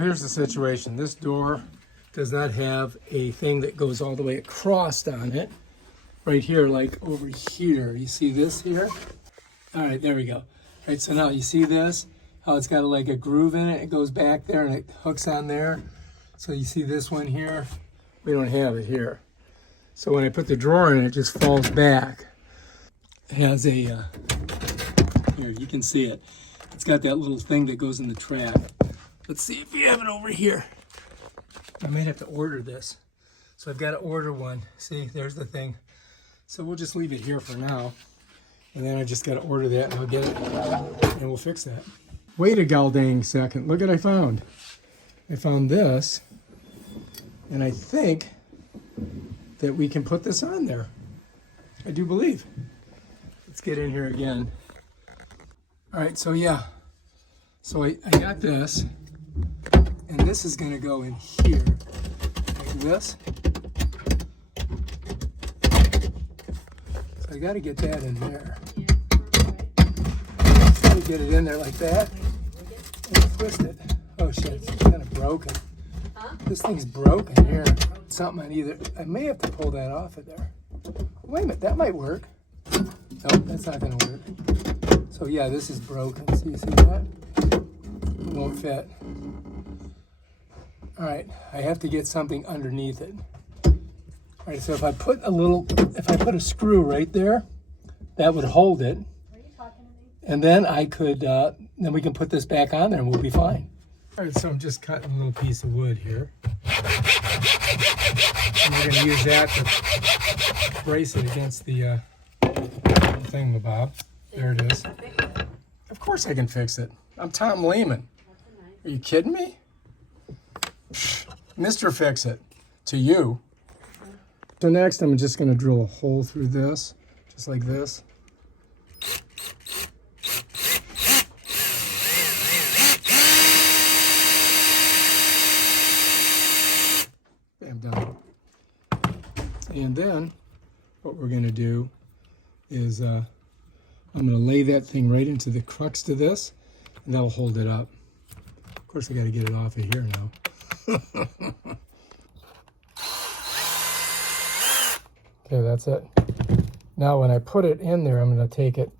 Here's the situation. This door does not have a thing that goes all the way across on it. Right here, like over here. You see this here? All right, there we go. All right, so now you see this? How it's got like a groove in it. It goes back there and it hooks on there. So you see this one here? We don't have it here. So when I put the drawer in, it just falls back. It has a, here, you can see it. It's got that little thing that goes in the trap. Let's see if you have it over here. I might have to order this. So I've got to order one. See, there's the thing. So we'll just leave it here for now. And then I just got to order that and I'll get it and we'll fix that. Wait a goddamn second. Look what I found. I found this. And I think that we can put this on there. I do believe. Let's get in here again. All right, so yeah. So I got this. And this is going to go in here. Like this. So I got to get that in there. Got to get it in there like that. And twist it. Oh shit, it's kind of broken. This thing's broken here. Something on either. I may have to pull that off of there. Wait a minute, that might work. Nope, that's not going to work. So yeah, this is broken. So you see that? It won't fit. All right, I have to get something underneath it. All right, so if I put a screw right there, that would hold it. Are you talking to me? And then I could, then we can put this back on there and we'll be fine. All right, so I'm just cutting a little piece of wood here. And we're gonna use that to brace it against the thingamabob. There it is. Of course I can fix it. I'm Tom Lehman. Are you kidding me? Mr. Fix It, to you. So next I'm just going to drill a hole through this, just like this. Bam, done. And then what we're going to do is I'm going to lay that thing right into the crux to this, and that'll hold it up. Of course I got to get it off of here now. Okay, that's it. Now when I put it in there, I'm going to take it,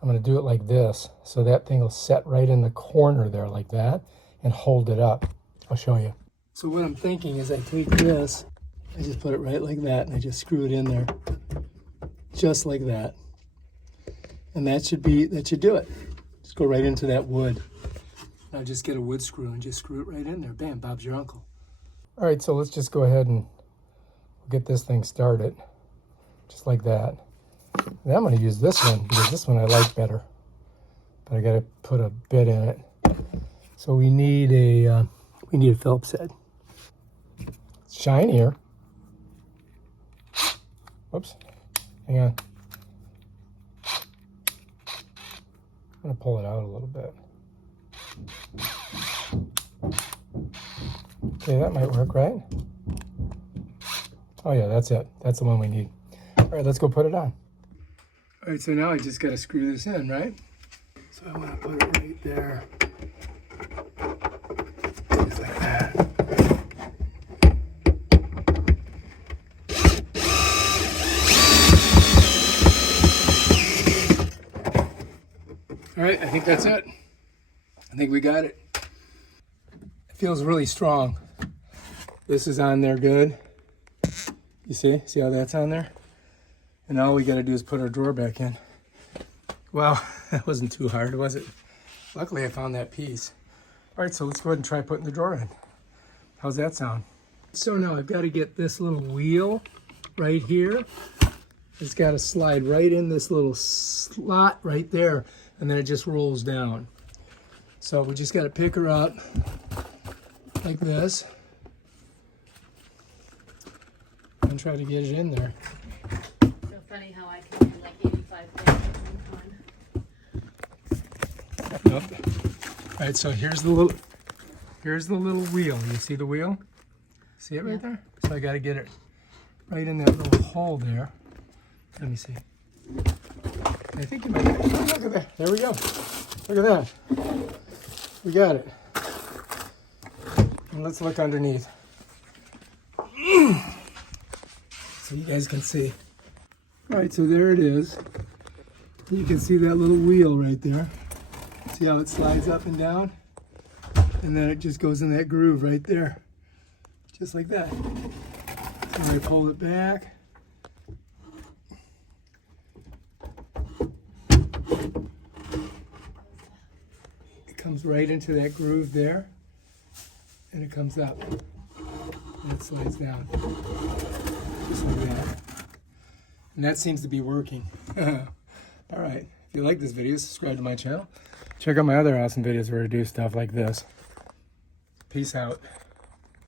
I'm going to do it like this. So that thing will set right in the corner there like that and hold it up. I'll show you. So what I'm thinking is I take this, I just put it right like that and I just screw it in there. Just like that. And that should do it. Just go right into that wood. Now just get a wood screw and just screw it right in there. Bam, Bob's your uncle. All right, so let's just go ahead and get this thing started. Just like that. And I'm going to use this one because this one I like better. But I got to put a bit in it. So we need a Phillips head. It's shinier. Whoops. Hang on. I'm going to pull it out a little bit. Okay, that might work, right? Oh yeah, that's it. That's the one we need. All right, let's go put it on. All right, so now I just got to screw this in, right? So I want to put it right there. Just like that. All right, I think that's it. I think we got it. It feels really strong. This is on there good. You see how that's on there? And all we got to do is put our drawer back in. Well, that wasn't too hard, was it? Luckily, I found that piece. All right, so let's go ahead and try putting the drawer in. How's that sound? So now I've got to get this little wheel right here. It's got to slide right in this little slot right there, and then it just rolls down. So we just got to pick her up like this and try to get it in there. So funny how I can do like 85 things at one time. Nope. All right, so here's the little wheel. You see the wheel? See it right there? So I got to get it right in that little hole there. Let me see. I think you might. Oh, look at that. There we go. Look at that. We got it. And let's look underneath. So you guys can see. All right, so there it is. You can see that little wheel right there. See how it slides up and down? And then it just goes in that groove right there. Just like that. So I pull it back. It comes right into that groove there. And it comes up. And it slides down. Just like that. And that seems to be working. All right. If you like this video, subscribe to my channel. Check out my other awesome videos where I do stuff like this. Peace out.